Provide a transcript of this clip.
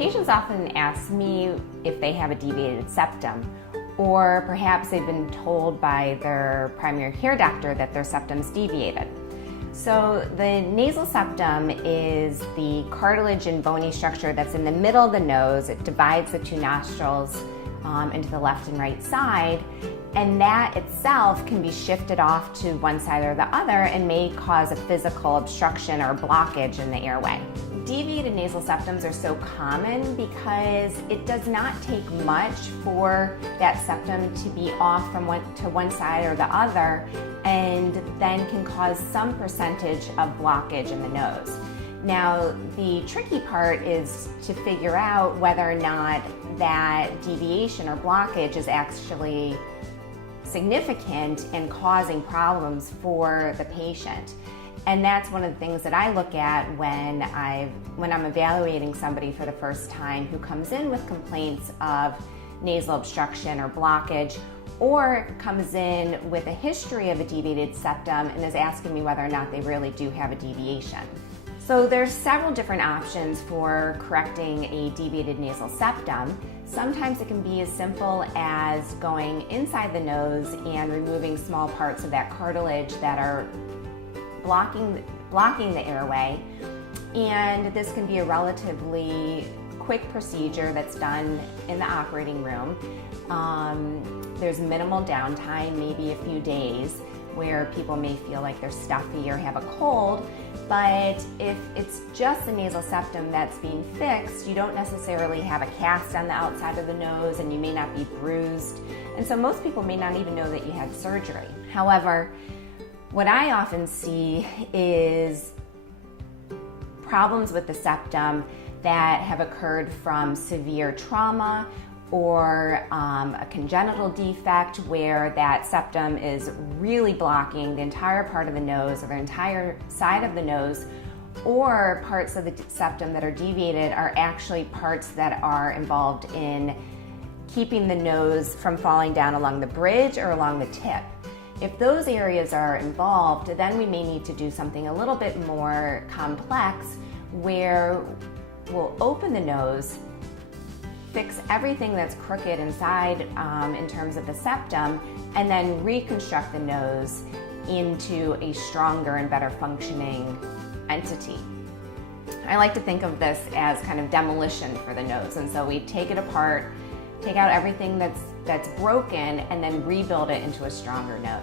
patients often ask me if they have a deviated septum, or perhaps they've been told by their primary care doctor that their septum's deviated. So the nasal septum is the cartilage and bony structure that's in the middle of the nose. It divides the two nostrils into the left and right side, and that itself can be shifted off to one side or the other and may cause a physical obstruction or blockage in the airway. Deviated nasal septums are so common because it does not take much for that septum to be off from one side or the other, and then can cause some percentage of blockage in the nose. Now, the tricky part is to figure out whether or not that deviation or blockage is actually significant and causing problems for the patient. And that's one of the things that I look at when I'm evaluating somebody for the first time who comes in with complaints of nasal obstruction or blockage, or comes in with a history of a deviated septum and is asking me whether or not they really do have a deviation. So there's several different options for correcting a deviated nasal septum. Sometimes it can be as simple as going inside the nose and removing small parts of that cartilage that are blocking the airway. And this can be a relatively quick procedure that's done in the operating room. There's minimal downtime, maybe a few days, where people may feel like they're stuffy or have a cold. But if it's just the nasal septum that's being fixed, you don't necessarily have a cast on the outside of the nose, and you may not be bruised. And so most people may not even know that you had surgery. However, what I often see is problems with the septum that have occurred from severe trauma or a congenital defect where that septum is really blocking the entire part of the nose or the entire side of the nose, or parts of the septum that are deviated are actually parts that are involved in keeping the nose from falling down along the bridge or along the tip. If those areas are involved, then we may need to do something a little bit more complex where we'll open the nose, fix everything that's crooked inside in terms of the septum, and then reconstruct the nose into a stronger and better functioning entity. I like to think of this as kind of demolition for the nose, and so we take it apart, take out everything that's broken, and then rebuild it into a stronger nose.